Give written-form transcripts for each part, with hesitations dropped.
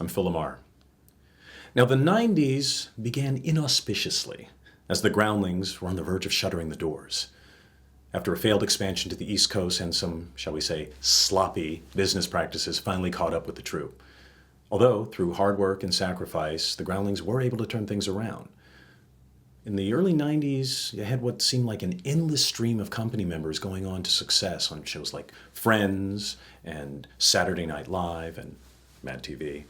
I'm Phil Lamar. Now, the 90s began inauspiciously as the Groundlings were on the verge of shuttering the doors. After a failed expansion to the East Coast and some, shall we say, sloppy business practices finally caught up with the troupe. Although, through hard work and sacrifice, the Groundlings were able to turn things around. In the early 90s, you had what seemed like an endless stream of company members going on to success on shows like Friends and Saturday Night Live and Mad TV.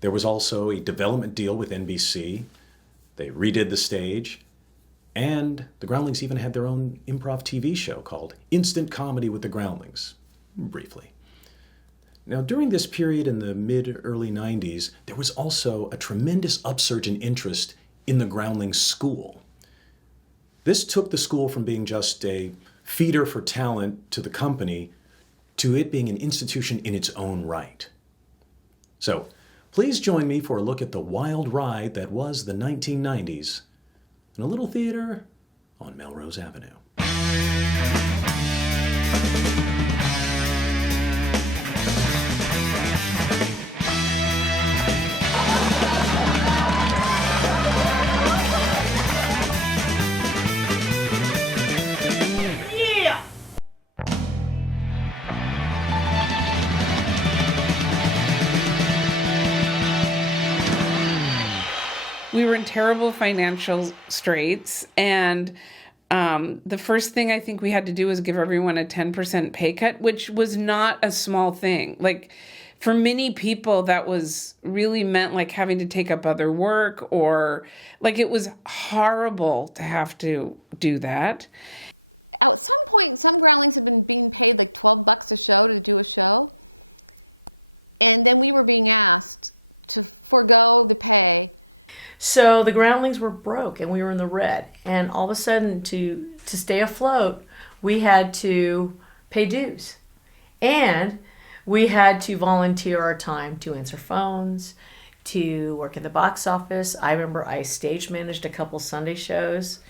There was also a development deal with NBC. They redid the stage. And the Groundlings even had their own improv TV show called Instant Comedy with the Groundlings, briefly. Now, during this period in the mid-early 90s, there was also a tremendous upsurge in interest in the Groundlings School. This took the school from being just a feeder for talent to the company to it being an institution in its own right. So, please join me for a look at the wild ride that was the 1990s in a little theater on Melrose Avenue. We were in terrible financial straits, and the first thing I think we had to do was give everyone a 10% pay cut, which was not a small thing. Like, for many people, that was really meant like having to take up other work, or like it was horrible to have to do that. At some point, some Groundlings had been being paid like $12 a show to do a show, and then we were being asked to forego the pay. So the Groundlings were broke and we were in the red. And all of a sudden, to stay afloat, we had to pay dues. And we had to volunteer our time to answer phones, to work in the box office. I remember I stage managed a couple Sunday shows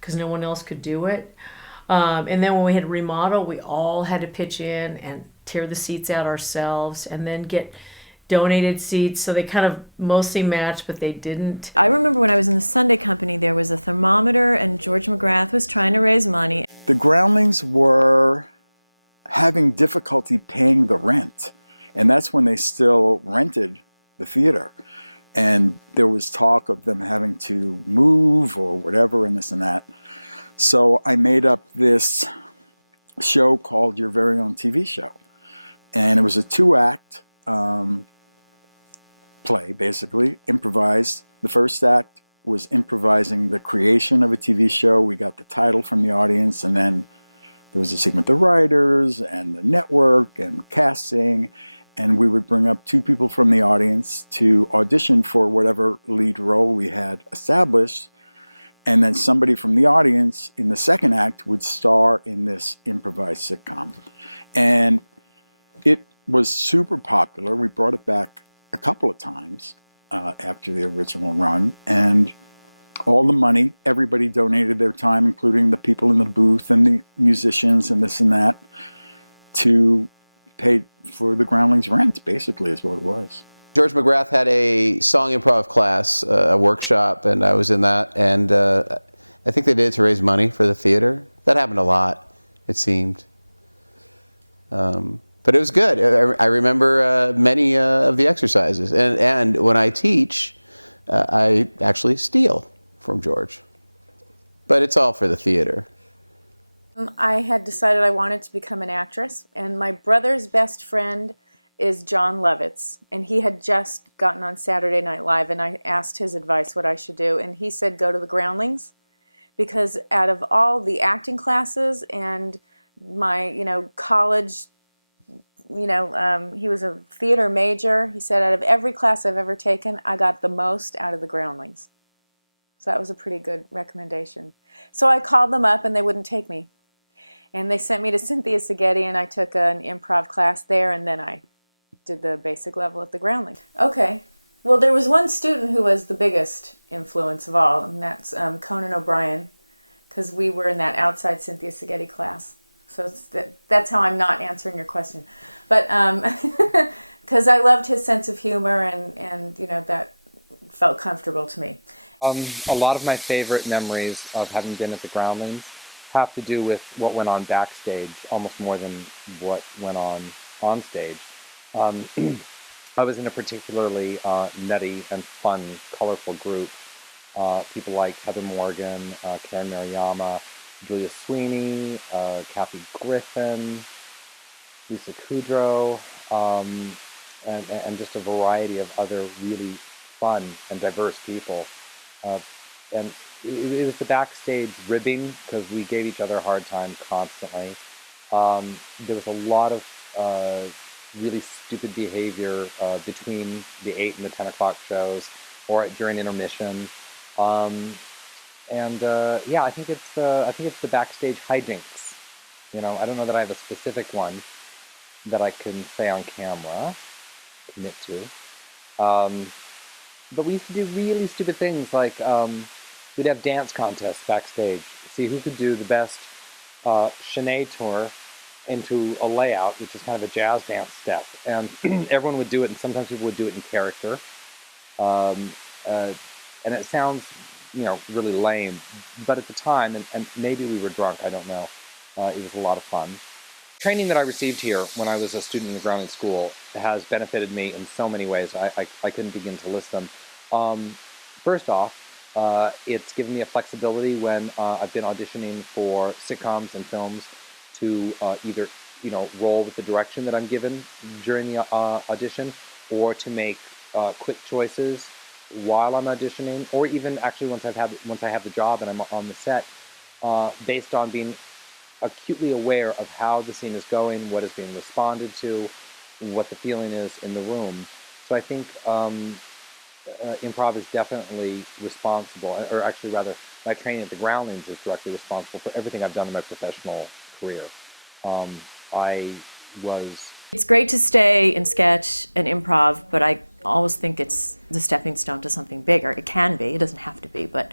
because no one else could do it. And then when we had to remodel, we all had to pitch in and tear the seats out ourselves and then get donated seats, so they kind of mostly matched, but they didn't. I remember when I was in the Sunday company, there was a thermometer and George McGrath was trying to raise money. The Groundlings were having difficulty paying the rent, and that's when they still rented the theater. And there was talk of them having to move or whatever and this and that. So I made up this show called Your Very Own TV Show. And it was a 2-act play, basically, improvised. The first act was improvising the creation of a TV show. We got the title from the audience, and then there was a scene with the writers and the network and casting, and we would bring up 2 people from the audience to audition for whatever lead role we had established, and then somebody from the audience in the second act would star in this improvised sitcom. And it was super popular. We brought it back a couple of times after the original run, and all the money, everybody donated their time, including the people in the booth and the musicians and this and that, to pay for the Groundlings' rent, basically, is what it was. George McGrath had a song improv class, a workshop, and I was in that, and I think they did it to raise money for the theater. That happened a lot, it seemed. But it was good. I remember many of the exercises. And when I teach, I actually steal from George. But it's all for the theater. I had decided I wanted to become an actress, and my brother's best friend is John Lovitz, and he had just gotten on Saturday Night Live, and I asked his advice what I should do, and he said go to the Groundlings, because out of all the acting classes and my, college, he was a theater major. He said, out of every class I've ever taken, I got the most out of the Groundlings. So that was a pretty good recommendation. So I called them up and they wouldn't take me. And they sent me to Cynthia Seghetti, and I took an improv class there, and then I did the basic level at the Groundlings. Okay. Well, there was one student who was the biggest influence of all, and that's Conan O'Brien, because we were in that outside Cynthia Seghetti class. So that's how I'm not answering your question. But because I loved his sense of humor, and that felt comfortable to me. A lot of my favorite memories of having been at the Groundlings have to do with what went on backstage, almost more than what went on stage. I was in a particularly nutty and fun, colorful group. People like Heather Morgan, Karen Mariyama, Julia Sweeney, Kathy Griffin, Lisa Kudrow, and just a variety of other really fun and diverse people. And it was the backstage ribbing, because we gave each other a hard time constantly. There was a lot of really stupid behavior between the 8 and the 10 o'clock shows, or during intermission. Yeah, I think it's the backstage hijinks. I don't know that I have a specific one that I can say on camera, commit to. But we used to do really stupid things, like we'd have dance contests backstage, see who could do the best Shanae tour into a layout, which is kind of a jazz dance step. And everyone would do it, and sometimes people would do it in character. And it sounds, really lame. But at the time, and maybe we were drunk, I don't know, it was a lot of fun. Training that I received here when I was a student in the Groundling School has benefited me in so many ways. I couldn't begin to list them. First off, it's given me a flexibility when I've been auditioning for sitcoms and films to either roll with the direction that I'm given during the audition, or to make quick choices while I'm auditioning, or even actually once I have the job and I'm on the set, based on being acutely aware of how the scene is going, what is being responded to, what the feeling is in the room. So I think improv is definitely responsible, or actually rather, my training at the Groundlings is directly responsible for everything I've done in my professional career. It's great to stay in sketch and improv, but I always think it's the stepping stone to something bigger. It can be, it doesn't have to be, but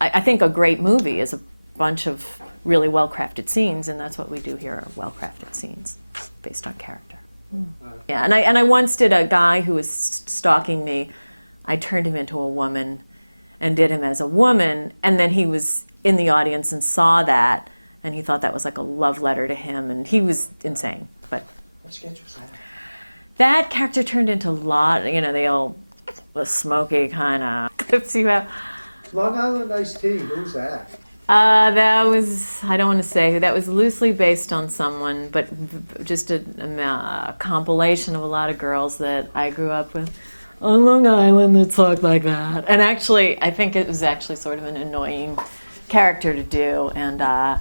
I think a great movie is a bunch of really well-crafted scenes, and that's what we do here, are well-crafted scenes based on character. Yeah, and I once did a guy who was stalking me. I turned him into a woman and did him as a woman, and then he was in the audience and saw that, and he thought that was like a love letter to him, and he was insane. But what sketch was that? That character turned into a lot, the smoky kind of clips you have. Long Island Iced Tea, who's that? That was, I don't want to say who, that was loosely based on someone, but just a compilation of a lot of girls that I grew up with on Long Island that talked like that. And actually, I think it was actually sort of an annoying character to do, and my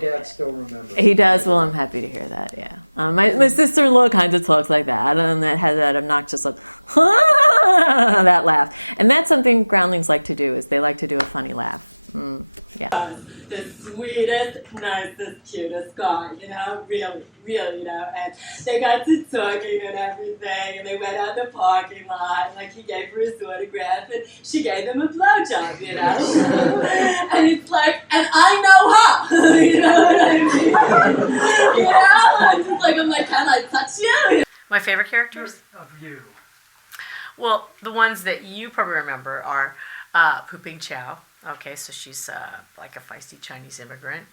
dad still remembers. He does. Well, I'm happy to hear that. Yeah, my sister-in-law kind of talks like that, and that has that obnoxious like that laugh, and that's something Groundlings like to do. Is they like to do a funny laugh. Yeah. The sweetest, nicest, cutest guy, really, and they got to talking and everything, and they went out in the parking lot, like he gave her his autograph, and she gave him a blowjob, and it's like, and I know her, you know what I mean? I'm like, can I touch you? My favorite characters? Of you. Well, the ones that you probably remember are Puping Chow. Okay, so she's like a feisty Chinese immigrant.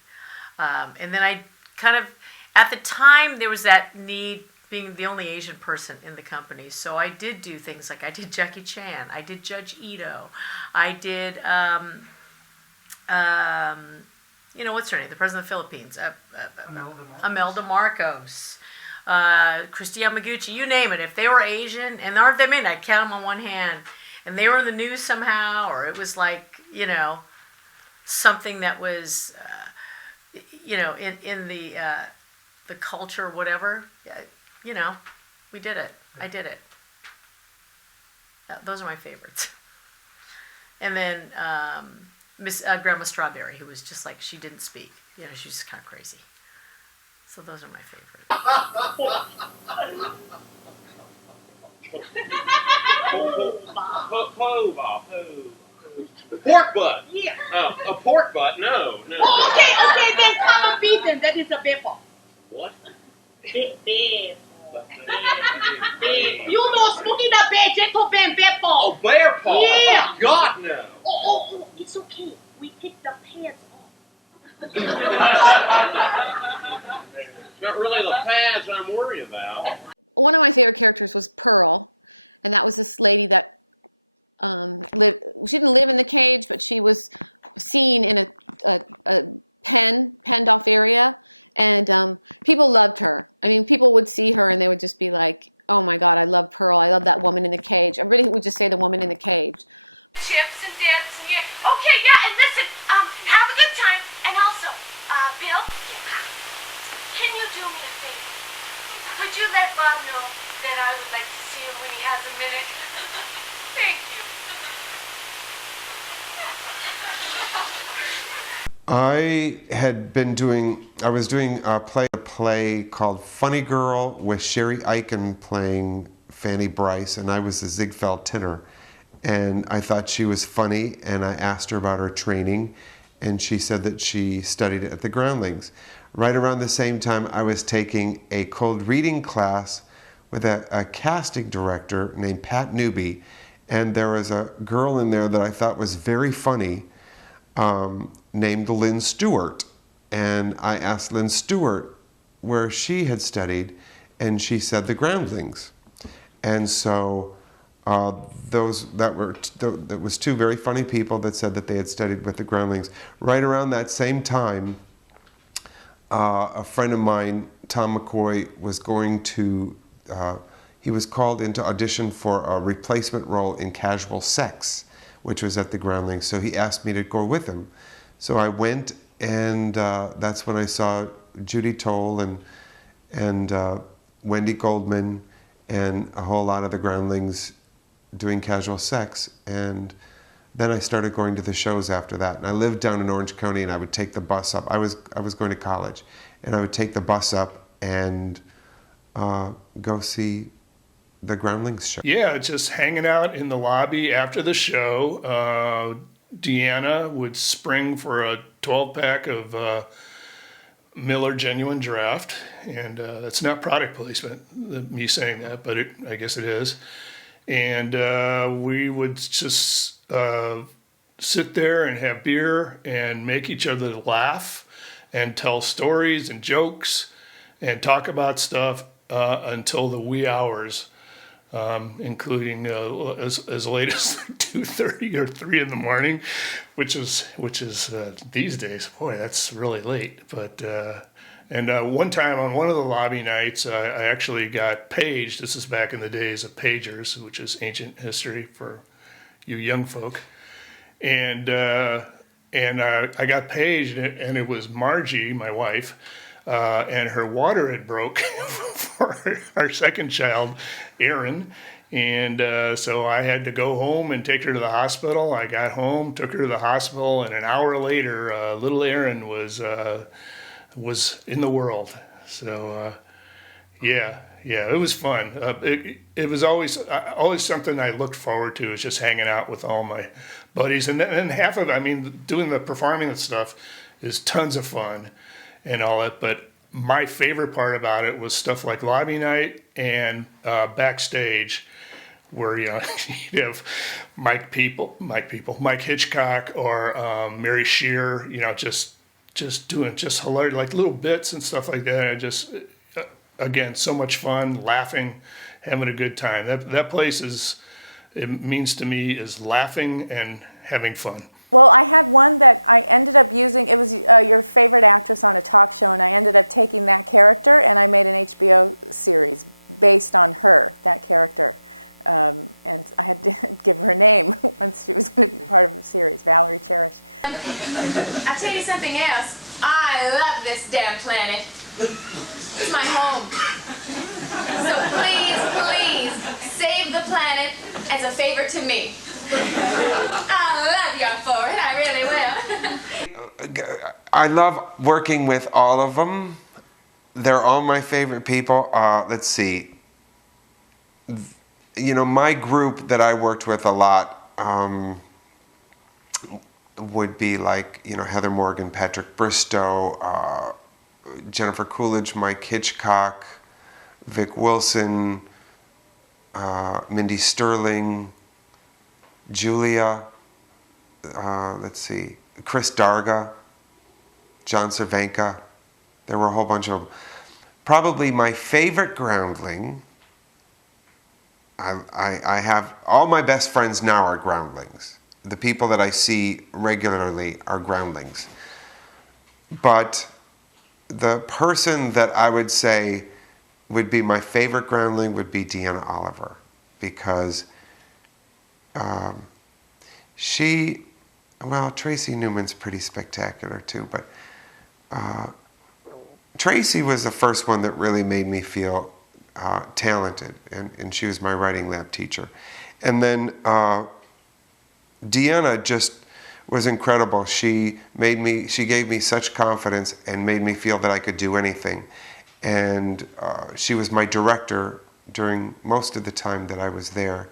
And then I kind of, at the time, there was that need, being the only Asian person in the company. So I did do things like I did Jackie Chan, I did Judge Ito, I did, what's her name? The president of the Philippines. Imelda Marcos. Christy Yamaguchi, you name it. If they were Asian, and there aren't that many, I'd count them on one hand, and they were in the news somehow, or it was like, something that was, in the culture, whatever, we did it. I did it. Those are my favorites. And then Miss Grandma Strawberry, who was just like, she didn't speak. She was just kind of crazy. So those are my favorites. Pork butt. Yeah. A pork butt? No. Okay, then common beef, then that is a beef. What? Beef. You know Smokey the Bear, Gentle Bear, Bear Paw. Oh, bear paw. Yeah. Oh, God, no. Oh, it's okay. We picked the pants off. Not really the pads I'm worried about. One of my favorite characters was Pearl, and that was this lady that lived. She didn't live in the cage, but she was seen in a penned off area, and people loved her. I mean, people would see her and they would just be like, "Oh my God, I love Pearl. I love that woman in the cage." Everybody would just say the woman in the cage. Chips and dips and yeah. Okay, yeah, and listen, have a good time. And also, Bill, can you do me a favor? Could you let Bob know that I would like to see him when he has a minute? Thank you. I was doing a play called Funny Girl with Sherry Eichen playing Fanny Bryce, and I was the Ziegfeld tenor. And I thought she was funny, and I asked her about her training, and she said that she studied at the Groundlings. Right around the same time, I was taking a cold reading class with a casting director named Pat Newby, and there was a girl in there that I thought was very funny, named Lynn Stewart. And I asked Lynn Stewart where she had studied, and she said the Groundlings. And so that was two very funny people that said that they had studied with the Groundlings. Right around that same time, a friend of mine, Tom McCoy, was going to, he was called into audition for a replacement role in Casual Sex, which was at the Groundlings. So he asked me to go with him. So I went, and that's when I saw Judy Toll and Wendy Goldman and a whole lot of the Groundlings doing Casual Sex. And then I started going to the shows after that. And I lived down in Orange County, and I would take the bus up. I was going to college, and I would take the bus up and go see the Groundlings show. Yeah, just hanging out in the lobby after the show. Deanna would spring for a 12-pack of Miller Genuine Draft, and that's not product placement, me saying that, but I guess it is. And we would just sit there and have beer and make each other laugh and tell stories and jokes and talk about stuff until the wee hours, including as late as 2:30 or 3 in the morning, which is these days, boy, that's really late. But and one time on one of the lobby nights, I actually got paged. This is back in the days of pagers, which is ancient history for you young folk. And I got paged, and it was Margie, my wife, and her water had broke for our second child, Aaron. And so I had to go home and take her to the hospital. I got home, took her to the hospital, and an hour later, little Aaron was in the world. So yeah, it was fun. It was always something I looked forward to, is just hanging out with all my buddies. And then half of it, I mean, doing the performing stuff is tons of fun and all that. But my favorite part about it was stuff like lobby night and backstage, where you'd have Mike Hitchcock or Mary Shear, just doing just hilarious, like little bits and stuff like that. And just, again, so much fun, laughing, having a good time. That place it means to me is laughing and having fun. Well, I had one that I ended up using. It was your favorite actress on a talk show, and I ended up taking that character, and I made an HBO series based on her, that character. And I had to give her a name once she was going to be part of the series, Valerie Cherish. I'll tell you something else. I love this damn planet. It's my home. So please, save the planet as a favor to me. I love you for it. I really will. I love working with all of them. They're all my favorite people. Let's see. My group that I worked with a lot would be like, Heather Morgan, Patrick Bristow, Jennifer Coolidge, Mike Hitchcock, Vic Wilson, Mindy Sterling, Julia, let's see, Chris Darga, John Cervenka. There were a whole bunch of them. Probably my favorite groundling, I have, all my best friends now are groundlings. The people that I see regularly are groundlings. But the person that I would say would be my favorite groundling would be Deanna Oliver, because Tracy Newman's pretty spectacular too, but Tracy was the first one that really made me feel talented, and she was my writing lab teacher. And then Deanna just was incredible. She gave me such confidence and made me feel that I could do anything. And she was my director during most of the time that I was there.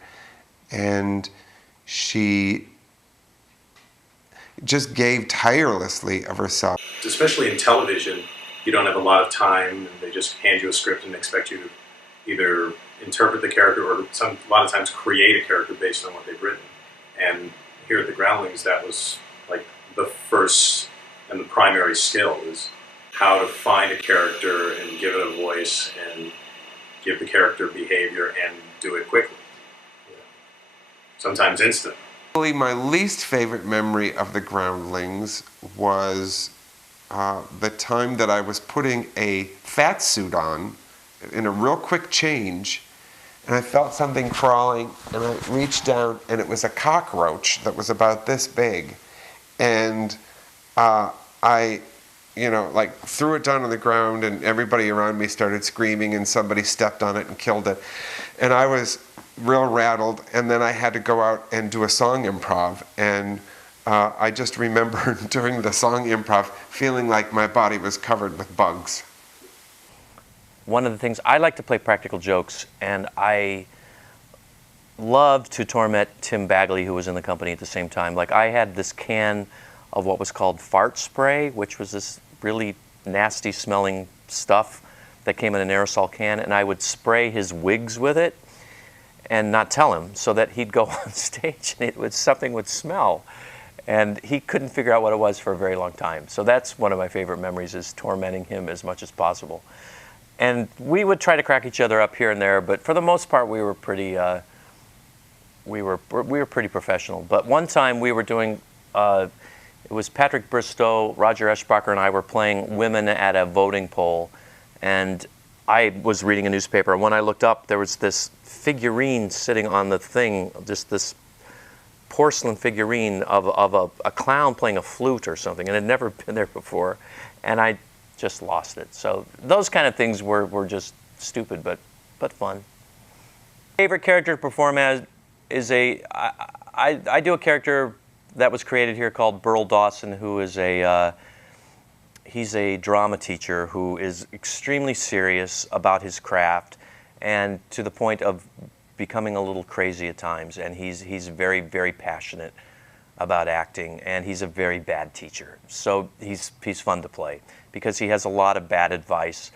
And she just gave tirelessly of herself. Especially in television, you don't have a lot of time, and they just hand you a script and expect you to either interpret the character or a lot of times create a character based on what they've written. And here at the Groundlings, that was like the first and the primary skill, is how to find a character and give it a voice and give the character behavior and do it quickly. Sometimes instant. My least favorite memory of the Groundlings was the time that I was putting a fat suit on in a real quick change, and I felt something crawling, and I reached down, and it was a cockroach that was about this big, and I threw it down on the ground, and everybody around me started screaming, and somebody stepped on it and killed it, and I was real rattled. And then I had to go out and do a song improv, and I just remember during the song improv feeling like my body was covered with bugs. One of the things, I like to play practical jokes, and I loved to torment Tim Bagley, who was in the company at the same time. Like, I had this can of what was called fart spray, which was this really nasty smelling stuff that came in an aerosol can, and I would spray his wigs with it and not tell him, so that he'd go on stage and something would smell. And he couldn't figure out what it was for a very long time. So that's one of my favorite memories, is tormenting him as much as possible. And we would try to crack each other up here and there, but for the most part, we were pretty pretty professional. But one time we were doing, it was Patrick Bristow, Roger Eschbacher, and I were playing women at a voting poll, and I was reading a newspaper, and when I looked up, there was this figurine sitting on the thing, just this porcelain figurine of a clown playing a flute or something, and it had never been there before, and I just lost it. So those kind of things were just stupid, but fun. Favorite character to perform as is I do a character that was created here called Burl Dawson, who is he's a drama teacher who is extremely serious about his craft, and to the point of becoming a little crazy at times. And he's very, very passionate about acting, and he's a very bad teacher. So he's fun to play because he has a lot of bad advice,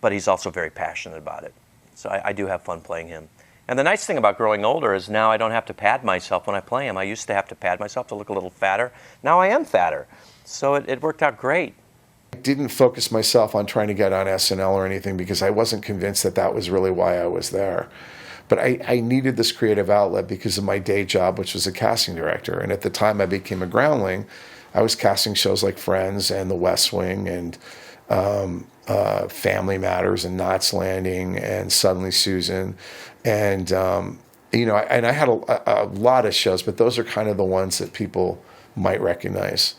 but he's also very passionate about it. So I do have fun playing him. And the nice thing about growing older is now I don't have to pad myself when I play him. I used to have to pad myself to look a little fatter. Now I am fatter. So it worked out great. I didn't focus myself on trying to get on SNL or anything because I wasn't convinced that was really why I was there. But I needed this creative outlet because of my day job, which was a casting director. And at the time I became a groundling, I was casting shows like Friends and The West Wing and Family Matters and Knots Landing and Suddenly Susan. And, I had a lot of shows, but those are kind of the ones that people might recognize.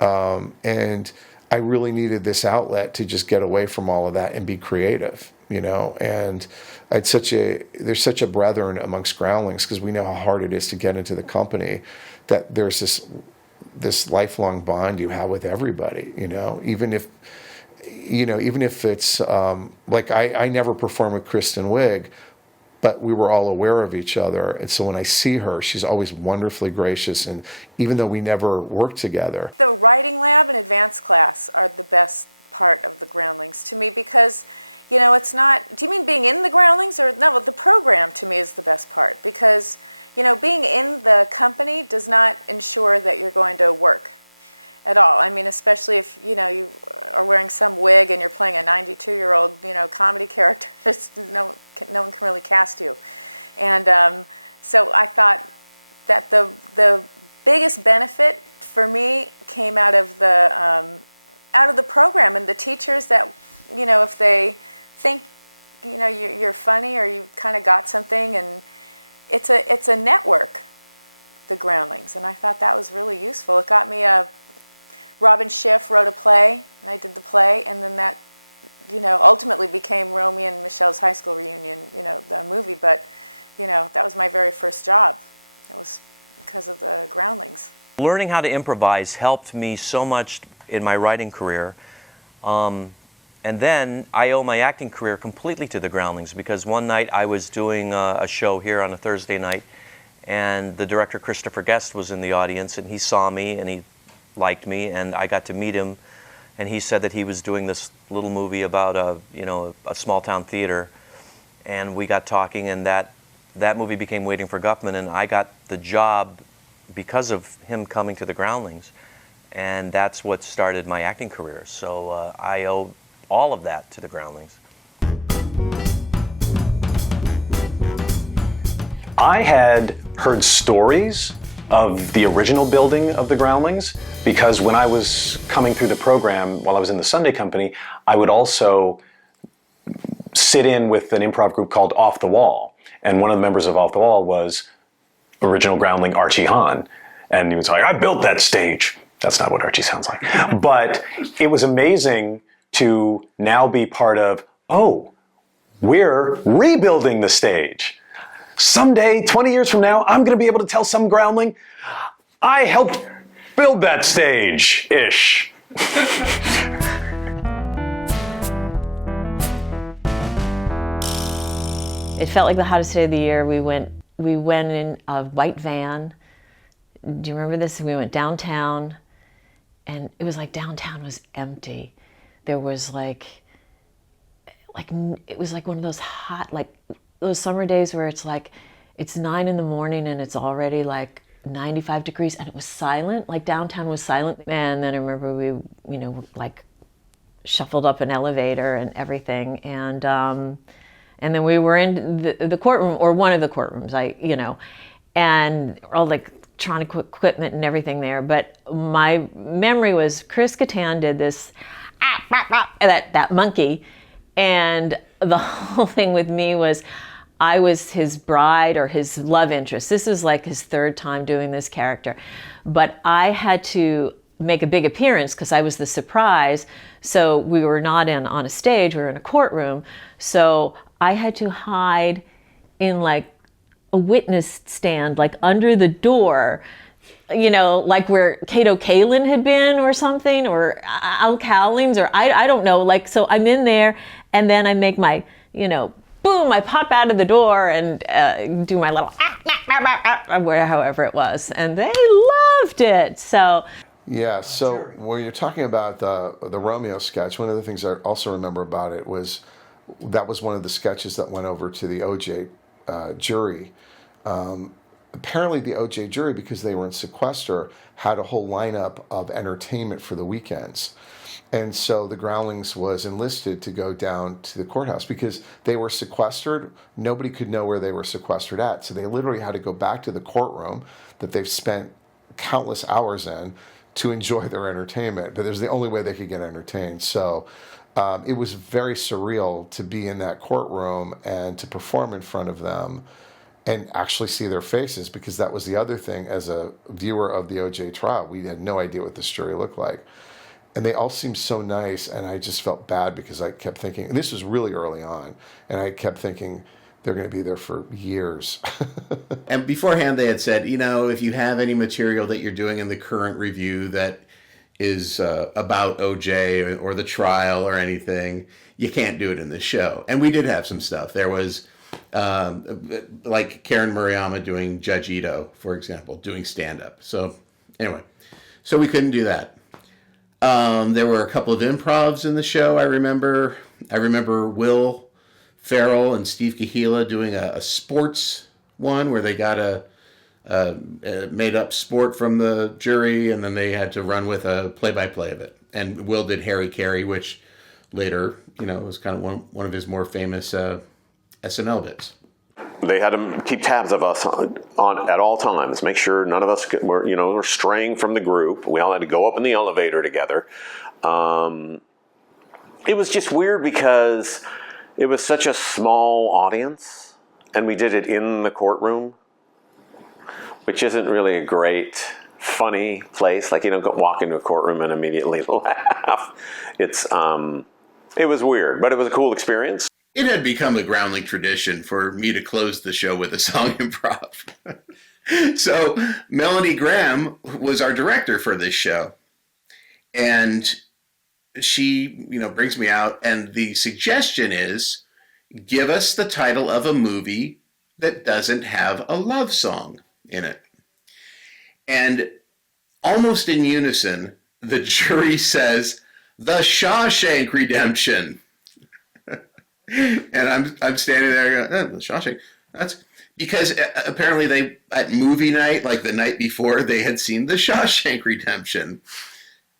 And I really needed this outlet to just get away from all of that and be creative, and there's such a brethren amongst groundlings because we know how hard it is to get into the company, that there's this lifelong bond you have with everybody, even if it's like I never performed with Kristen Wiig, but we were all aware of each other. And so when I see her, she's always wonderfully gracious. And even though we never worked together. The writing lab and advanced class are the best part of the Groundlings to me because you know, it's not, do you mean being in the Groundlings? Or no, the program to me is the best part, because, you know, being in the company does not ensure that you're going to work at all. I mean, especially if, you know, you are wearing some wig and you're playing a 92-year-old, you know, comedy character. There's no one can really cast you. And so I thought that the biggest benefit for me came out of the program, and the teachers that, you know, if they think, you know, you're funny or you kind of got something, and it's a network, the Groundlings, and I thought that was really useful. It got me Robin Schiff wrote a play, and I did the play, and then that, you know, ultimately became Romy and Michelle's high school reunion, you know, the movie. But, you know, that was my very first job. It was because of the Groundlings. Learning how to improvise helped me so much in my writing career. And then I owe my acting career completely to the Groundlings, because one night I was doing a show here on a Thursday night, and the director Christopher Guest was in the audience, and he saw me and he liked me, and I got to meet him, and he said that he was doing this little movie about a small town theater, and we got talking, and that movie became Waiting for Guffman, and I got the job because of him coming to the Groundlings, and that's what started my acting career. So I owe all of that to the Groundlings. I had heard stories of the original building of the Groundlings, because when I was coming through the program while I was in the Sunday Company, I would also sit in with an improv group called Off the Wall. And one of the members of Off the Wall was original Groundling Archie Hahn. And he was like, I built that stage. That's not what Archie sounds like. But it was amazing to now be part of, oh, we're rebuilding the stage. Someday, 20 years from now, I'm going to be able to tell some Groundling, I helped build that stage-ish. It felt like the hottest day of the year. We went in a white van. Do you remember this? We went downtown, and it was like downtown was empty. There was like it was like one of those hot, like those summer days where it's like it's 9 a.m. and it's already like 95 degrees, and it was silent. Like downtown was silent. And then I remember we, you know, like shuffled up an elevator and everything, and then we were in the courtroom, or one of the courtrooms, and all like electronic equipment and everything there. But my memory was Chris Kattan did this, that monkey, and the whole thing with me was I was his bride or his love interest. This is like his third time doing this character. But I had to make a big appearance because I was the surprise. So we were not on a stage, we were in a courtroom. So I had to hide in like a witness stand, like under the door, you know, like where Kato Kalin had been or something, or Al Cowlings, or I don't know. Like, so I'm in there, and then I make my, you know, boom, I pop out of the door and do my little, however it was. And they loved it. So. Yeah, so when you're talking about the Romeo sketch, one of the things I also remember about it was that was one of the sketches that went over to the OJ jury. Apparently the OJ jury, because they were in sequester, had a whole lineup of entertainment for the weekends. And so the Groundlings was enlisted to go down to the courthouse because they were sequestered. Nobody could know where they were sequestered at. So they literally had to go back to the courtroom that they've spent countless hours in to enjoy their entertainment. But it was the only way they could get entertained. So it was very surreal to be in that courtroom and to perform in front of them and actually see their faces, because that was the other thing. As a viewer of the OJ trial, we had no idea what this jury looked like. And they all seemed so nice, and I just felt bad because I kept thinking, and this was really early on, and I kept thinking they're going to be there for years. And beforehand they had said, you know, if you have any material that you're doing in the current review that is about OJ or the trial or anything, you can't do it in the show. And we did have some stuff. There was like Karen Murayama doing Judge Ito, for example, doing stand-up. So anyway, so we couldn't do that. There were a couple of improvs in the show, I remember. I remember Will Ferrell and Steve Kahila doing a sports one where they got a made up sport from the jury, and then they had to run with a play-by-play of it. And Will did Harry Carey, which later, was kind of one of his more famous SNL bits. They had to keep tabs of us on at all times, make sure none of us were straying from the group. We all had to go up in the elevator together. It was just weird because it was such a small audience, and we did it in the courtroom, which isn't really a great, funny place. Like, you don't walk into a courtroom and immediately laugh. It was weird, but it was a cool experience. It had become a Groundling tradition for me to close the show with a song improv. So Melanie Graham was our director for this show. And she, brings me out, and the suggestion is, give us the title of a movie that doesn't have a love song in it. And almost in unison, the jury says, The Shawshank Redemption. And I'm standing there going, The Shawshank. That's because apparently they, at movie night, like the night before, they had seen The Shawshank Redemption.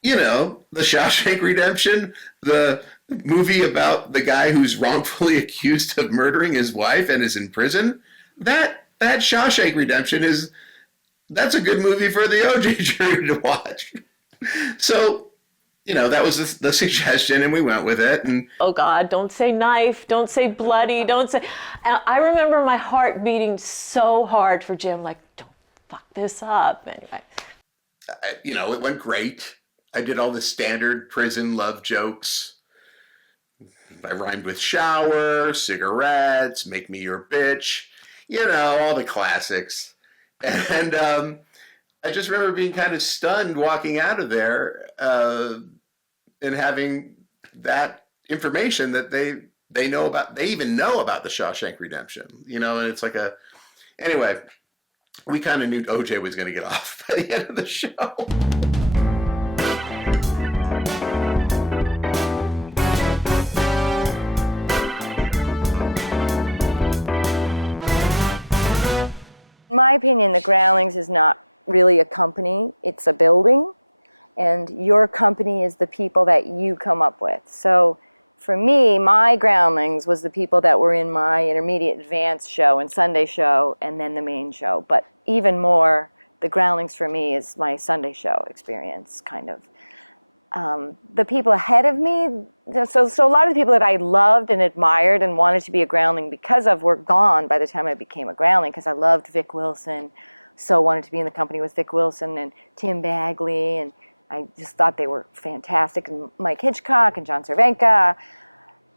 The Shawshank Redemption, the movie about the guy who's wrongfully accused of murdering his wife and is in prison. That Shawshank Redemption that's a good movie for the OJ jury to watch. So, that was the suggestion, and we went with it. And oh God, don't say knife, don't say bloody, don't say. I remember my heart beating so hard for Jim, like, don't fuck this up. Anyway. It went great. I did all the standard prison love jokes. I rhymed with shower, cigarettes, make me your bitch, all the classics. And I just remember being kind of stunned walking out of there and having that information that they even know about the Shawshank Redemption, and it's like anyway, we kind of knew OJ was going to get off by the end of the show. In my opinion, the Groundlings is not really a company, it's a building, and your company is the people that you come up with. So for me, my Groundlings was the people that were in my intermediate advanced show and Sunday show and then the main show. But even more, the Groundlings for me is my Sunday show experience, kind of. The people ahead of me, so a lot of the people that I loved and admired and wanted to be a Groundling because of were gone by the time I became a Groundling, because I loved Vic Wilson, so wanted to be in the company with Vic Wilson and Tim Bagley, and I just thought they were fantastic, and Mike Hitchcock and John Cervenka,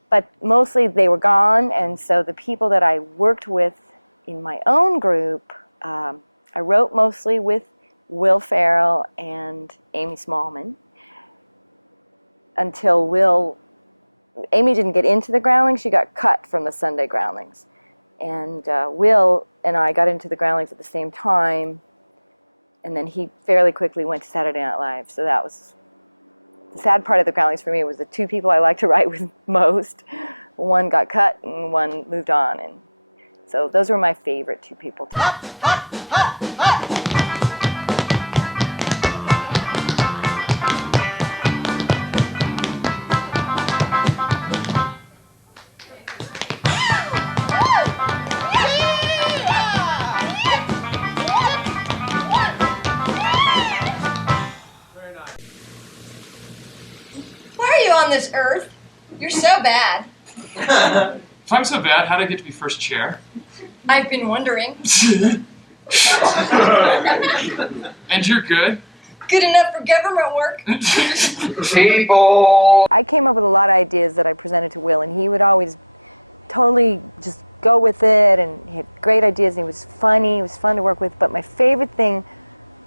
but mostly they were gone, and so the people that I worked with in my own group, I wrote mostly with Will Ferrell and Amy Smallman, until Amy didn't get into the Groundlings, she got cut from the Sunday Groundlings. And Will and I got into the Groundlings at the same time, and then he fairly quickly went to Saturday Night Live. So that was the sad part of the Groundlings for me, was the two people I like to write with most. One got cut and one moved on. And so those were my favorite two people. On this earth, you're so bad. If I'm so bad, how'd I get to be first chair? I've been wondering. And you're good? Good enough for government work. People! I came up with a lot of ideas that I presented to Will, and he would always totally just go with it, and he had great ideas, and he was funny, he was fun to work with. But my favorite thing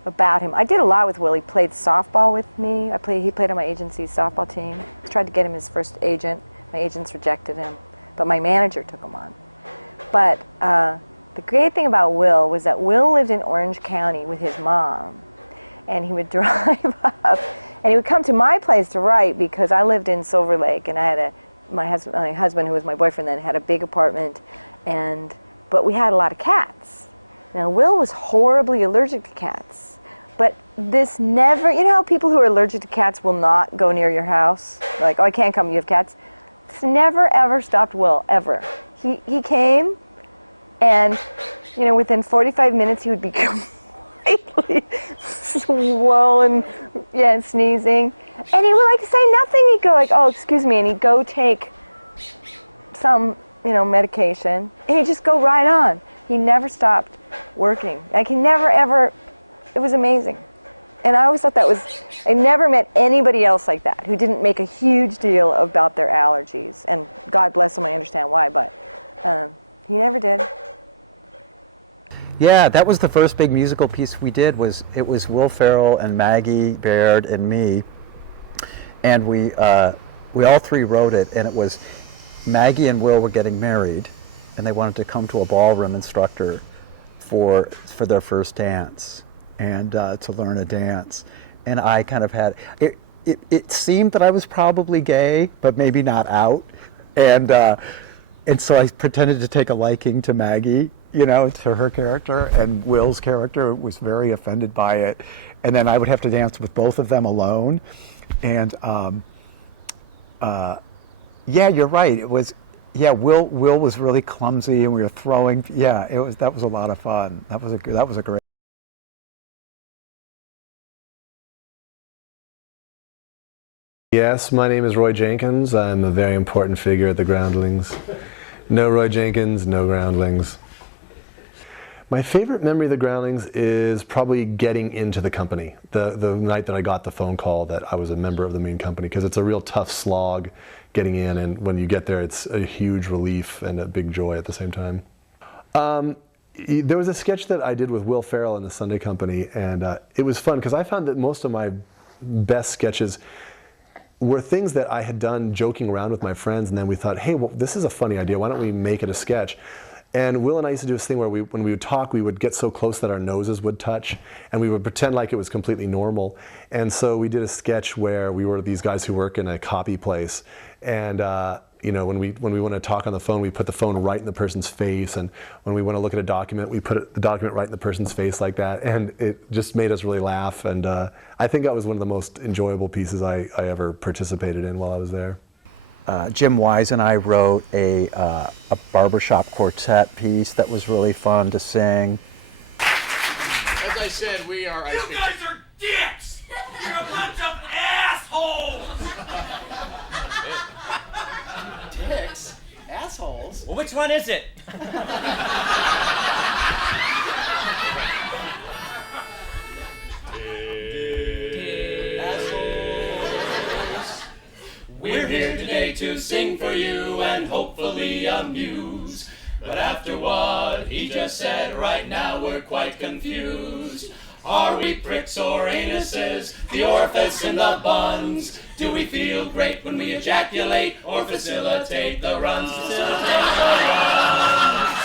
about him, I did a lot with Will. He played softball with me. He played on my agency's softball team. I tried to get him his first agent. My agents rejected him, but my manager took him on. But the great thing about Will was that Will lived in Orange County with his mom, and he would drive up, and he would come to my place to write because I lived in Silver Lake, and I had a my husband, who was my boyfriend then, had a big apartment, but we had a lot of cats. Now, Will was horribly allergic to cats, but this never, you know how people who are allergic to cats will not go near your house? Like, oh, I can't come, you have cats? This never, ever stopped Will, ever. He came, and, you know, within 45 minutes, he would be completely swollen, and sneezing. And he would, like, say nothing. He'd go, like, oh, excuse me, and he'd go take some, you know, medication, and he'd just go right on. He never stopped working. Like, he never, ever, it was amazing. And I always thought that was, I never met anybody else like that, who didn't make a huge deal about their allergies. And God bless him, I understand why, but he never did. Yeah, that was the first big musical piece we did. It was Will Ferrell and Maggie Baird and me, and we all three wrote it. And it was Maggie and Will were getting married, and they wanted to come to a ballroom instructor for their first dance and to learn a dance. And I kind of had it seemed that I was probably gay, but maybe not out, and so I pretended to take a liking to Maggie, you know, to her character, and Will's character was very offended by it. And then I would have to dance with both of them alone. And yeah, you're right. It was, yeah, Will was really clumsy, and we were throwing. Yeah, that was a lot of fun. That was a great. Yes, my name is Roy Jenkins. I'm a very important figure at the Groundlings. No Roy Jenkins, no Groundlings. My favorite memory of the Groundlings is probably getting into the company. The night that I got the phone call that I was a member of the main company, because it's a real tough slog getting in, and when you get there, it's a huge relief and a big joy at the same time. There was a sketch that I did with Will Ferrell in the Sunday Company, and it was fun because I found that most of my best sketches were things that I had done joking around with my friends, and then we thought, hey, well, this is a funny idea. Why don't we make it a sketch? And Will and I used to do this thing where when we would talk, we would get so close that our noses would touch, and we would pretend like it was completely normal. And so we did a sketch where we were these guys who work in a copy place, and you know, when we want to talk on the phone, we put the phone right in the person's face, and when we want to look at a document, we put the document right in the person's face like that, and it just made us really laugh. And I think that was one of the most enjoyable pieces I ever participated in while I was there. Jim Wise and I wrote a barbershop quartet piece that was really fun to sing. As I said, we are. You guys are dicks! You're a bunch of assholes! Dicks? Assholes? Well, which one is it? We're here today to sing for you and hopefully amuse. But after what he just said, right now we're quite confused. Are we pricks or anuses, the orifice in the buns? Do we feel great when we ejaculate or facilitate the runs? Facilitate the runs.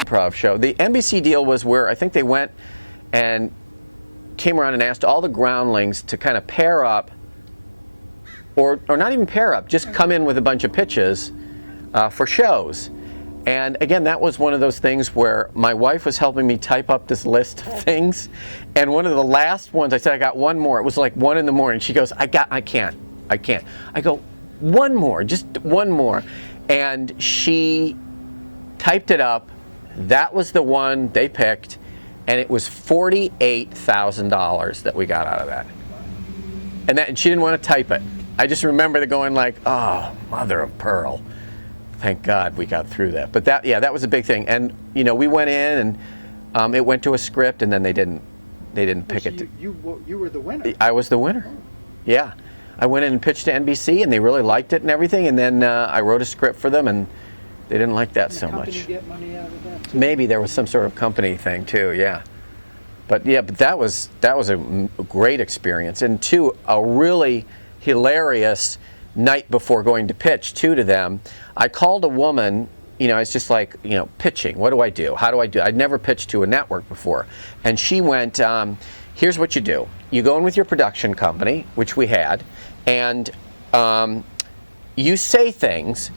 Improv show. The NBC deal was where I think they went and came around and asked all the Groundlings to kind of pair up, or not even pair up, just come in with a bunch of pitches for shows. And again, that was one of those things where my wife was helping me type up this list of things, and one of the last ones, I said, I got one more. It was like 1 a.m. She goes, I can't. I go, one more, just one more. And she typed it up. That was the one they picked, and it was $48,000 that we got out of that. And she didn't want to type it. I just remember going like, oh, mother of pearl. Thank God we got through that. But that was a big thing. And you know, we went in and it went to a script, and then they didn't pick it. You were the winner. I was the winner. Yeah, I went in and pitched to NBC, and they really liked it and everything. And then I wrote a script for them, and they didn't like that so much. Get money out of that too? Maybe there was some sort of company thing too. Yeah. But that was a great experience, and too, a really hilarious night before going to pitch to them. I called a woman, you know, it's just like, you know, pitching. What do I do? How do I do? I'd never pitched to a network before. And she went, here's what you do. You go in with your production company, which we had, and you say things,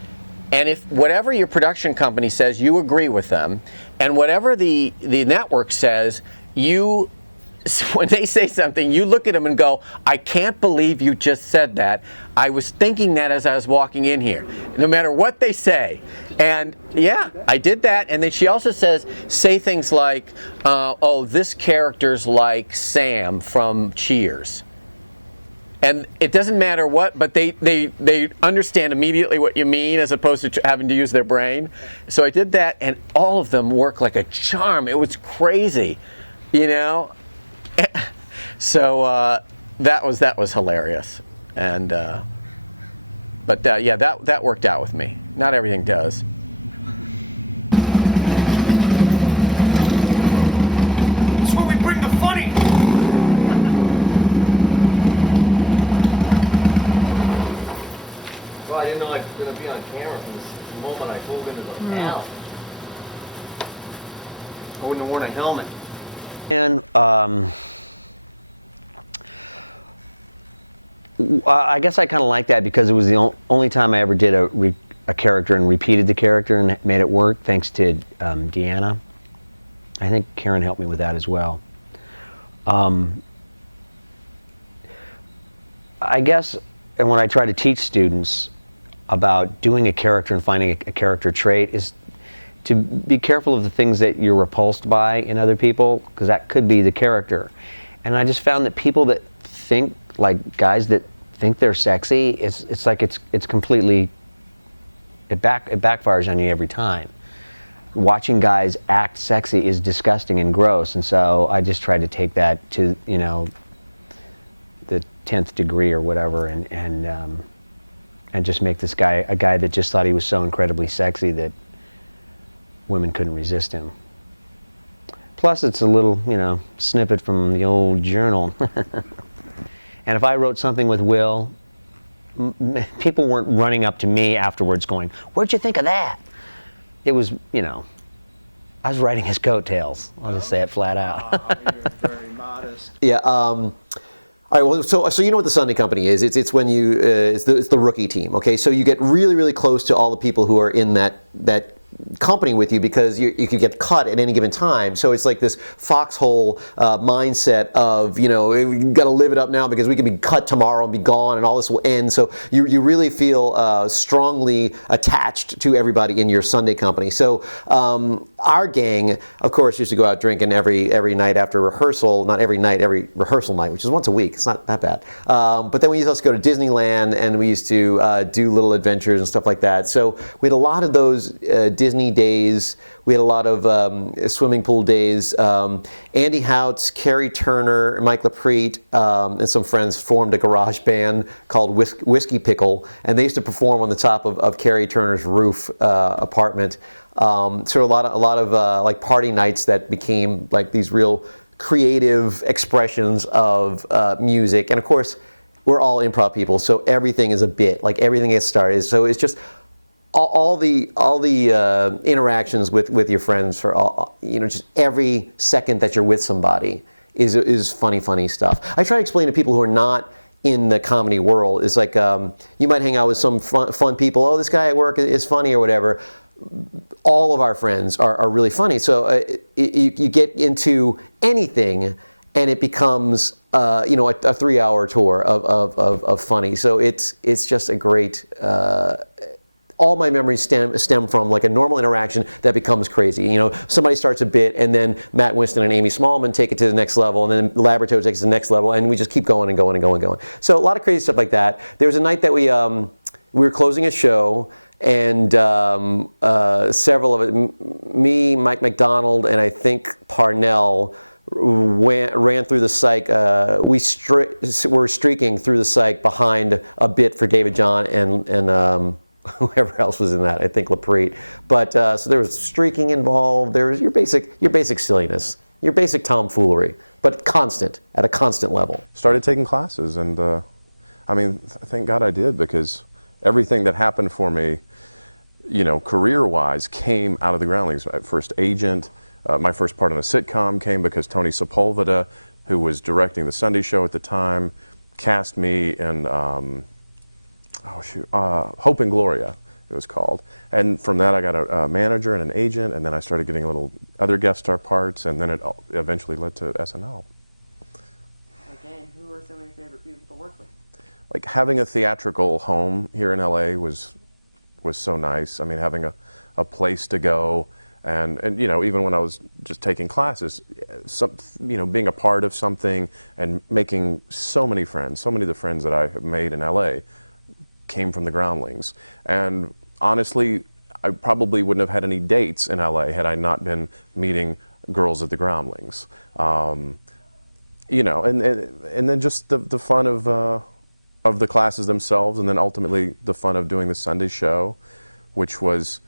and if whatever your production company says, you agree with them, and whatever the network says, when they say something, you look at them and go, I can't believe you just said that. I was thinking that as I was walking in here, no matter what they say. And yeah, I did that. And then she also says, say things like, oh, this character's like Sam from Cheers. And it doesn't matter what, but they understand immediately what you mean as opposed to having to use their brain. So I did that, and all of them work like a charm. It was crazy, you know? So that was hilarious, and but yeah, that worked out with me. Not everything does. That's where we bring the funny. Well, I didn't know I was going to be on camera from the moment I pulled into the alley. I wouldn't have worn a helmet. And I guess I kind of like that because it was the only time I ever did a character and repeated the character and made it work, thanks to Deanna. I think Karen helped me with that as well. I guess, and when I try to teach students about doing a character and finding a character trait, is to be careful of the things that you're repulsed by in other people, because that could be the character. And I just found that people that think, like guys that think they're sexy, it's like it's completely, it backfires on you every time. Watching guys act sexy is disgusting and gross, and so I just try to take that to, you know, the 10th degree or whatever, and just make this guy a guy that just thought he was so incredibly sexy that women couldn't resist him. Plus, it's a little, you know, snippet from the old journal. And if I wrote something with Will, people weren't running up to me afterwards going, "What'd you think of that?" It was, you know, I was writing his coattails. I'll just say it flat out. You're very modest. Yeah. All right. Well, so you know what the Sunday Company is? It's when you it's the rookie team. Okay. So you get really close to all the people who are in that company with you, because you could get cut at any given time. So it's like this foxhole mindset of, you know, we got to live it up now because we can be cut tomorrow and be gone and all this will end. So you really feel strongly attached to everybody in your Sunday Company. So our gang, of course, used to go out drinking every night after rehearsal. Not every night, every rehearsal night, which is once a week. It's not that bad. But then we used to go to Disneyland, and we used to do little adventures and stuff like that. So we had a lot of those Disney days. We had a lot of swimming pool days. Andy Houts, Carrie Turner, Mike LaPrete, and some friends formed a garage band called Whiskey Pickle, and they used to perform on the top of Carrie Turner's roof apartment. So a lot of like party nights that became like these real creative expressions of music. And of course, we're all improv people, so everything is a bit. Like everything gets started. So it's just all the interactions with your friends for all, you know, just every second that you're with somebody is funny stuff. I try to explain to people who are not in the comedy world. It's like you might hang out with some fun people. Oh, this guy at work is funny or whatever. All of our friends are really funny. So you get into anything, and it becomes you know, a 3-hour tour of funny. So it's just a great. All my memories stem from like a normal interaction that becomes crazy. You know, somebody starts a bit, and then Matt Winston and Amy Smallman take it to the next level, and then Laboratory takes it to the next level, and we just keep going and going and going and going. So a lot of crazy stuff like that. There was a night that we were closing a show, and several of it, me, Mike McDonald, and I think Parnell ran through the psych. We were streaking through the psych behind a bit for David John and whoever else was in that. I think LaPrete. But so there was streaking involved. There was your basic silliness, your basic tomfoolery, but at a constant level. Started taking classes, and I mean, thank God I did, because everything that happened for me, you know, career-wise, came out of the Groundlings. My first agent, my first part in a sitcom came because Tony Sepulveda who was directing the Sunday show at the time, cast me in Hope and Gloria, it was called. And from that I got a manager and an agent, and then I started getting little other guest star parts, and then it eventually led to SNL. Again, who are some of your favorite people to work with? Like having a theatrical home here in LA was so nice. I mean, having a place to go, and you know, even when I was just taking classes, being a part of something and making so many friends. So many of the friends that I have made in LA came from the Groundlings. And honestly, I probably wouldn't have had any dates in LA had I not been meeting girls at the Groundlings. You know, and then just the fun of the classes themselves, and then ultimately the fun of doing the Sunday show, which was,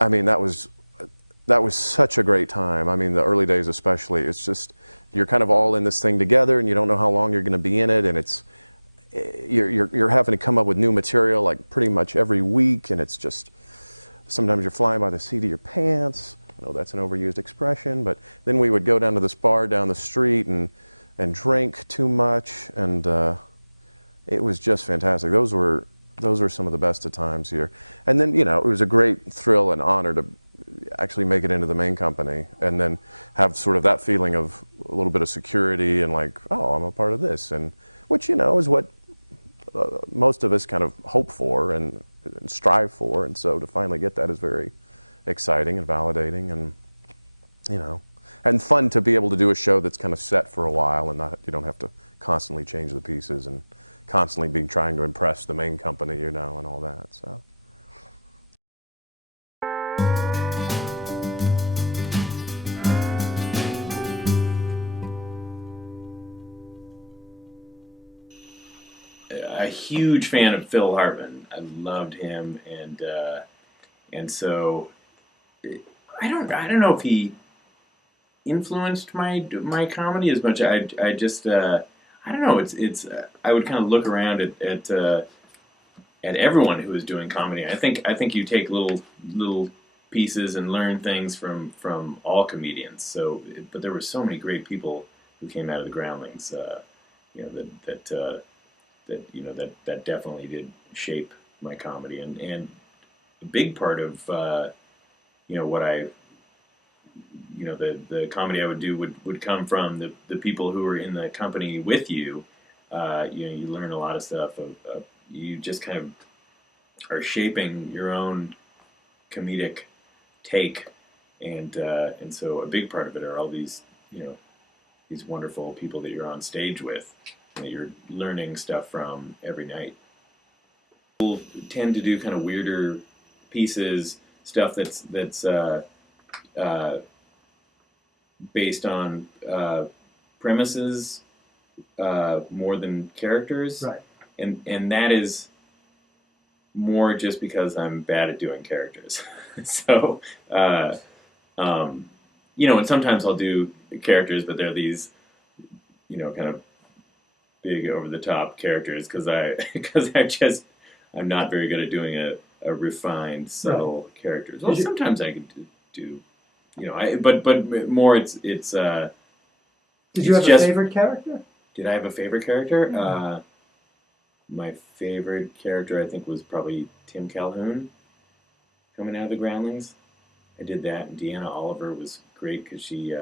I mean, that was such a great time. I mean, the early days especially, it's just, you're kind of all in this thing together, and you don't know how long you're going to be in it, and it's, you're having to come up with new material like pretty much every week, and it's just, sometimes you're flying by the seat of your pants. I know that's an overused expression, but then we would go down to this bar down the street and drink too much, and it was just fantastic. Those were some of the best of times here. And then, you know, it was a great thrill and honor to actually make it into the main company, and then have sort of that feeling of a little bit of security and like, oh, I'm a part of this, and which, you know, is what most of us kind of hope for and strive for, and so to finally get that is very exciting and validating, and, you know, and fun to be able to do a show that's kind of set for a while, and not, you don't have to constantly change the pieces and constantly being trying to impress the main company, you know, and all that. So. A huge fan of Phil Hartman. I loved him, and so I don't know if he influenced my comedy as much. I just I don't know. It's I would kind of look around at everyone who was doing comedy. I think you take little pieces and learn things from all comedians. So, but there were so many great people who came out of the Groundlings. You know, that definitely did shape my comedy, and a big part of you know, what I, you know, the comedy I would do would come from the people who were in the company with you. You know, you learn a lot of stuff. You just kind of are shaping your own comedic take, and so a big part of it are all these, you know, these wonderful people that you're on stage with, that you're learning stuff from every night. People tend to do kind of weirder pieces, stuff that's based on premises more than characters, right? And that is more just because I'm bad at doing characters. So, you know, and sometimes I'll do characters, but they're these, you know, kind of big over the top characters because I'm not very good at doing a refined, subtle characters. Well, sometimes I can do, you know, but more it's. Did you have a favorite character? Did I have a favorite character? Mm-hmm. My favorite character, I think, was probably Tim Calhoun coming out of the Groundlings. I did that, and Deanna Oliver was great because she,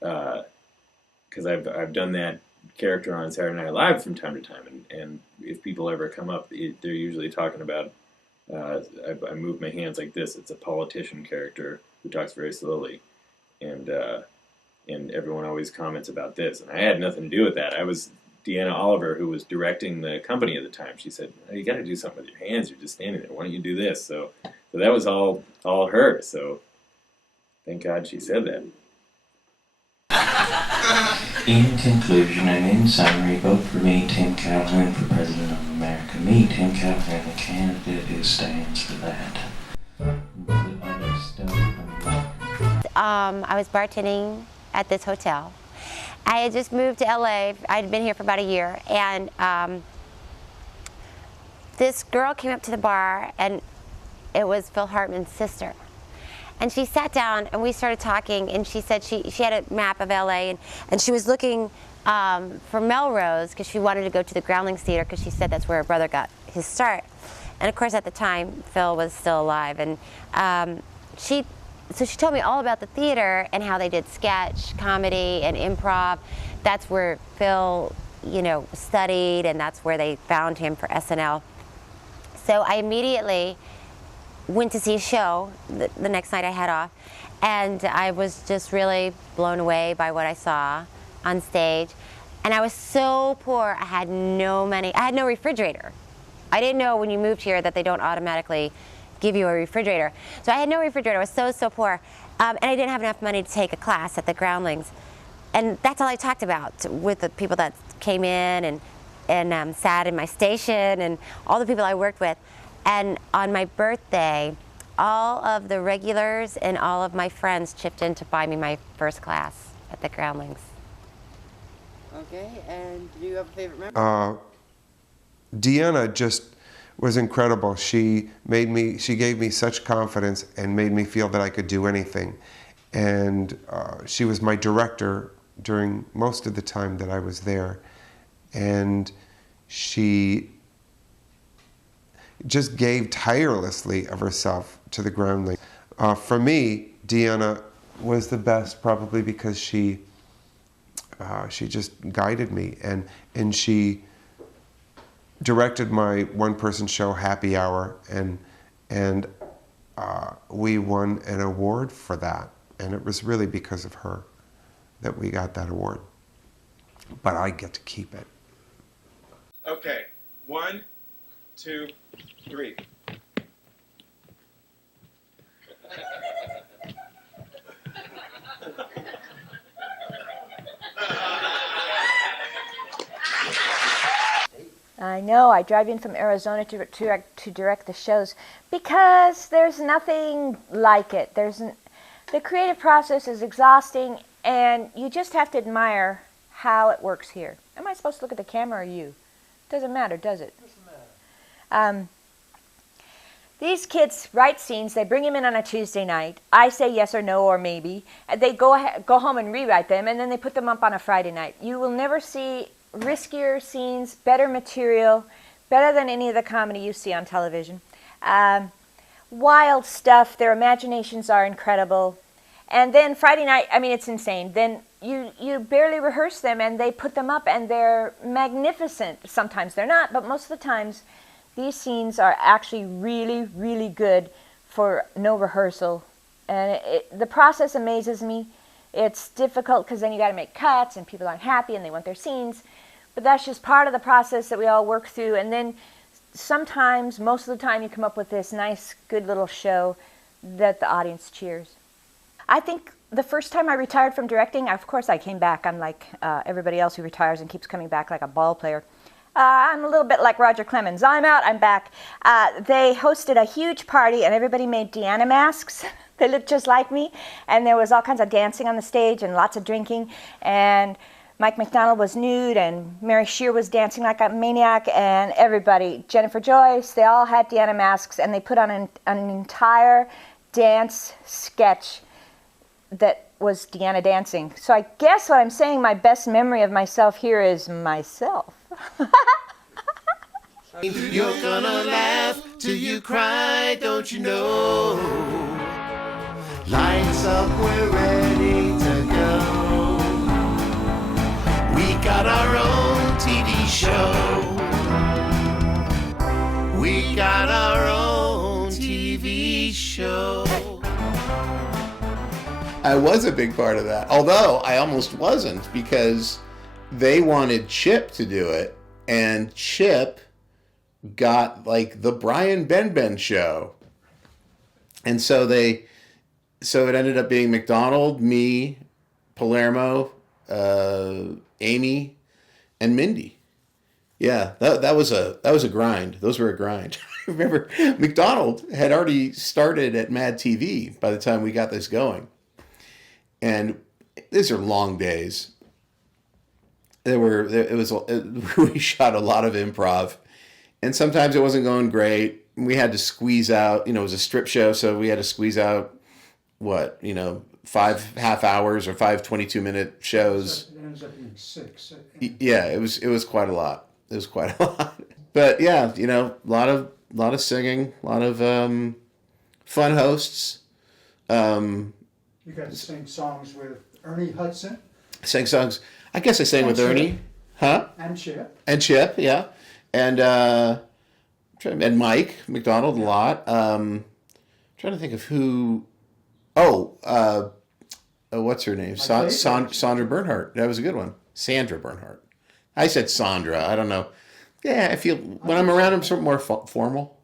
because I've done that character on Saturday Night Live from time to time, and if people ever come up, they're usually talking about. I move my hands like this. It's a politician character who talks very slowly, and everyone always comments about this. And I had nothing to do with that. I was Deanna Oliver, who was directing the company at the time. She said, oh, "You got to do something with your hands. You're just standing there. Why don't you do this?" So that was all her. So thank God she said that. In conclusion and in summary, vote for me, Tim Calhoun, for President of America. Me, Tim Calhoun, the candidate who stands for that. I was bartending at this hotel. I had just moved to LA. I'd been here for about a year, and this girl came up to the bar, and it was Phil Hartman's sister. And she sat down and we started talking, and she said she had a map of LA, and she was looking for Melrose because she wanted to go to the Groundlings Theater because she said that's where her brother got his start. And of course at the time Phil was still alive, and she told me all about the theater and how they did sketch, comedy, and improv. That's where Phil, studied, and that's where they found him for SNL. So I immediately went to see a show the next night I had off, and I was just really blown away by what I saw on stage. And I was so poor, I had no money. I had no refrigerator. I didn't know when you moved here that they don't automatically give you a refrigerator. So I had no refrigerator. I was so poor. And I didn't have enough money to take a class at the Groundlings. And that's all I talked about with the people that came in and sat in my station and all the people I worked with. And on my birthday, all of the regulars and all of my friends chipped in to buy me my first class at the Groundlings. Okay, and do you have a favorite memory? Deanna just was incredible. She gave me such confidence and made me feel that I could do anything. And she was my director during most of the time that I was there. And she just gave tirelessly of herself to the Groundlings. For me, Deanna was the best probably because she just guided me, and she directed my one-person show Happy Hour, and we won an award for that, and it was really because of her that we got that award. But I get to keep it. Okay, 1, 2, 3. I know, I drive in from Arizona to direct the shows because there's nothing like it. The creative process is exhausting, and you just have to admire how it works here. Am I supposed to look at the camera or you? Doesn't matter, does it? Doesn't matter. These kids write scenes, they bring them in on a Tuesday night. I say yes or no or maybe. And they go home and rewrite them, and then they put them up on a Friday night. You will never see riskier scenes, better material, better than any of the comedy you see on television. Wild stuff, their imaginations are incredible. And then Friday night, I mean, it's insane. Then you barely rehearse them, and they put them up, and they're magnificent. Sometimes they're not, but most of the times, these scenes are actually really, really good for no rehearsal. And the process amazes me. It's difficult because then you got to make cuts, and people aren't happy, and they want their scenes. But that's just part of the process that we all work through. And then sometimes, most of the time, you come up with this nice, good little show that the audience cheers. I think the first time I retired from directing, of course I came back. I'm like everybody else who retires and keeps coming back like a ball player. I'm a little bit like Roger Clemens. I'm out, I'm back. They hosted a huge party, and everybody made Deanna masks. They looked just like me, and there was all kinds of dancing on the stage and lots of drinking, and Mike McDonald was nude, and Mary Scheer was dancing like a maniac, and everybody, Jennifer Joyce, they all had Deanna masks, and they put on an entire dance sketch that was Deanna dancing. So I guess what I'm saying, my best memory of myself here is myself. You're gonna laugh till you cry, don't you know? Lights up, we're ready to go. We got our own TV show. We got our own TV show. I was a big part of that, although I almost wasn't, because they wanted Chip to do it, and Chip got like the Brian Benben show. And so it ended up being McDonald, me, Palermo, Amy, and Mindy. Yeah, that was a grind. Those were a grind. Remember, McDonald had already started at Mad TV by the time we got this going. And these are long days. We shot a lot of improv, and sometimes it wasn't going great. We had to squeeze out, it was a strip show, so we had to squeeze out what, 5 half hours or 5 22-minute shows. It ends up being 6. Yeah, it was quite a lot. It was quite a lot. But yeah, a lot of singing, a lot of fun hosts. You got to sing songs with Ernie Hudson. Sang songs. I guess I sang with Ernie, huh? And Chip. And Chip, yeah, and Mike McDonald a lot. Trying to think of who. Oh, what's her name? Sandra Bernhardt. That was a good one. Sandra Bernhardt. I said Sandra. I don't know. Yeah, I feel when I'm around him, sort of more formal.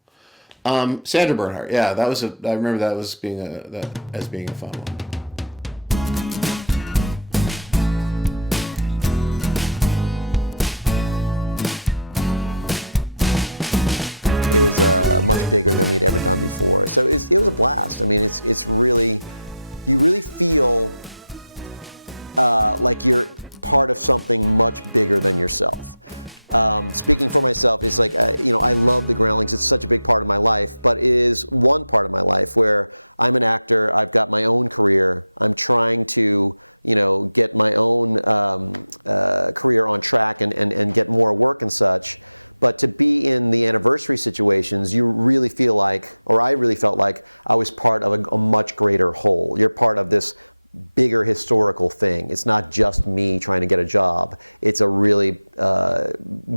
Sandra Bernhardt. Yeah, that was I remember that was being as being a fun one. It was much bigger than we'd ever done before, so it was a blast. I mean, it's really, you really feel like you're part of something much bigger than yourself. Speaking for myself, it's like, I love the Groundlings. It's such a big part of my life, but it is one part of my life where I'm an actor. I've got my own career. I'm trying to, get my own career on track and get more work and such. But to be in the anniversary situations, you really feel like, or I really felt like, I was part of a much greater whole. You're part of this bigger historical thing. It's not just me trying to get a job. It's a really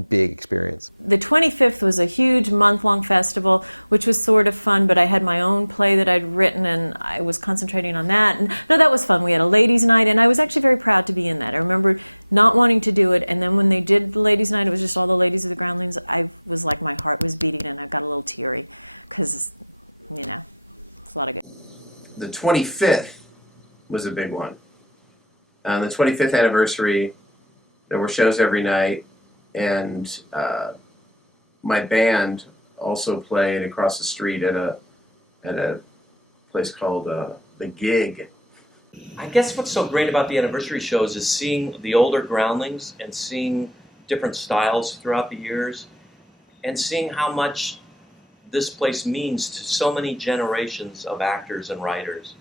big experience. The 25th was a huge month-long festival, which was sort of fun, but I had my own play that I'd written and I was concentrating on that. And no, that was fun. We had a ladies' night and I was actually very proud to be in that. I remember not wanting to do it, and then when they did the ladies' night, it was just all the ladies of the Groundlings. I was like, my heart was beating and I got a little teary because, it's a lot of good. The 25th was a big one. On the 25th anniversary, there were shows every night, and my band also played across the street at a place called The Gig. I guess what's so great about the anniversary shows is seeing the older Groundlings and seeing different styles throughout the years and seeing how much this place means to so many generations of actors and writers.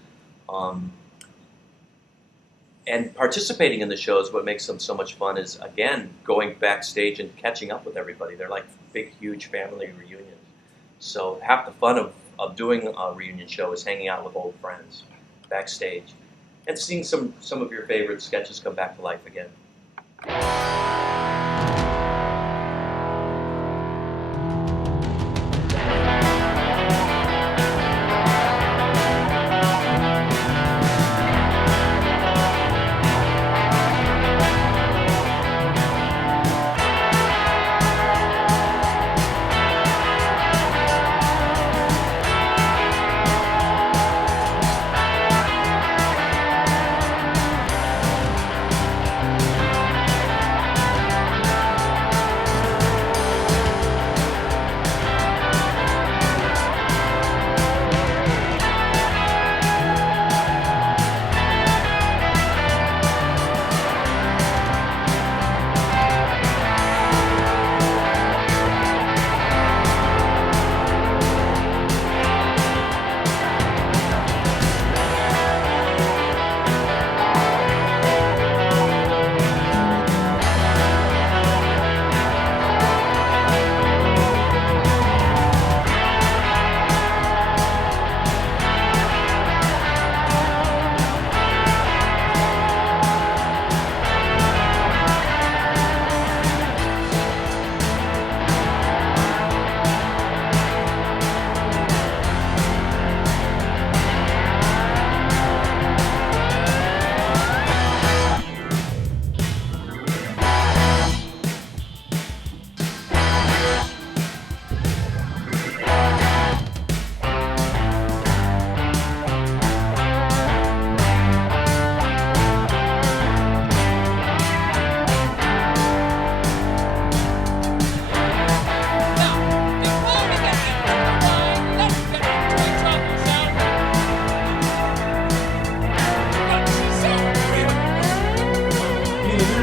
And participating in the shows, what makes them so much fun is, again, going backstage and catching up with everybody. They're like big, huge family reunions. So half the fun of doing a reunion show is hanging out with old friends backstage and seeing some of your favorite sketches come back to life again.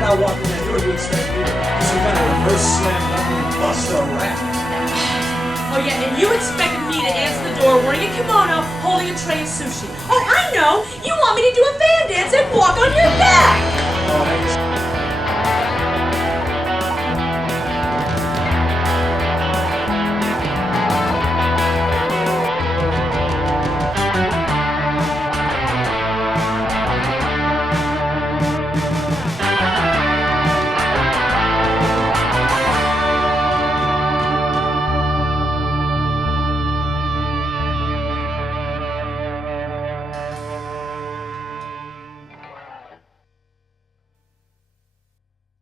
I walked in the door, you expect me to do some kind of reverse slam, bust a rap. Oh yeah, and you expected me me to answer the door wearing a kimono, holding a tray of sushi. Oh, I know! You want me to do a fan dance and walk on your back!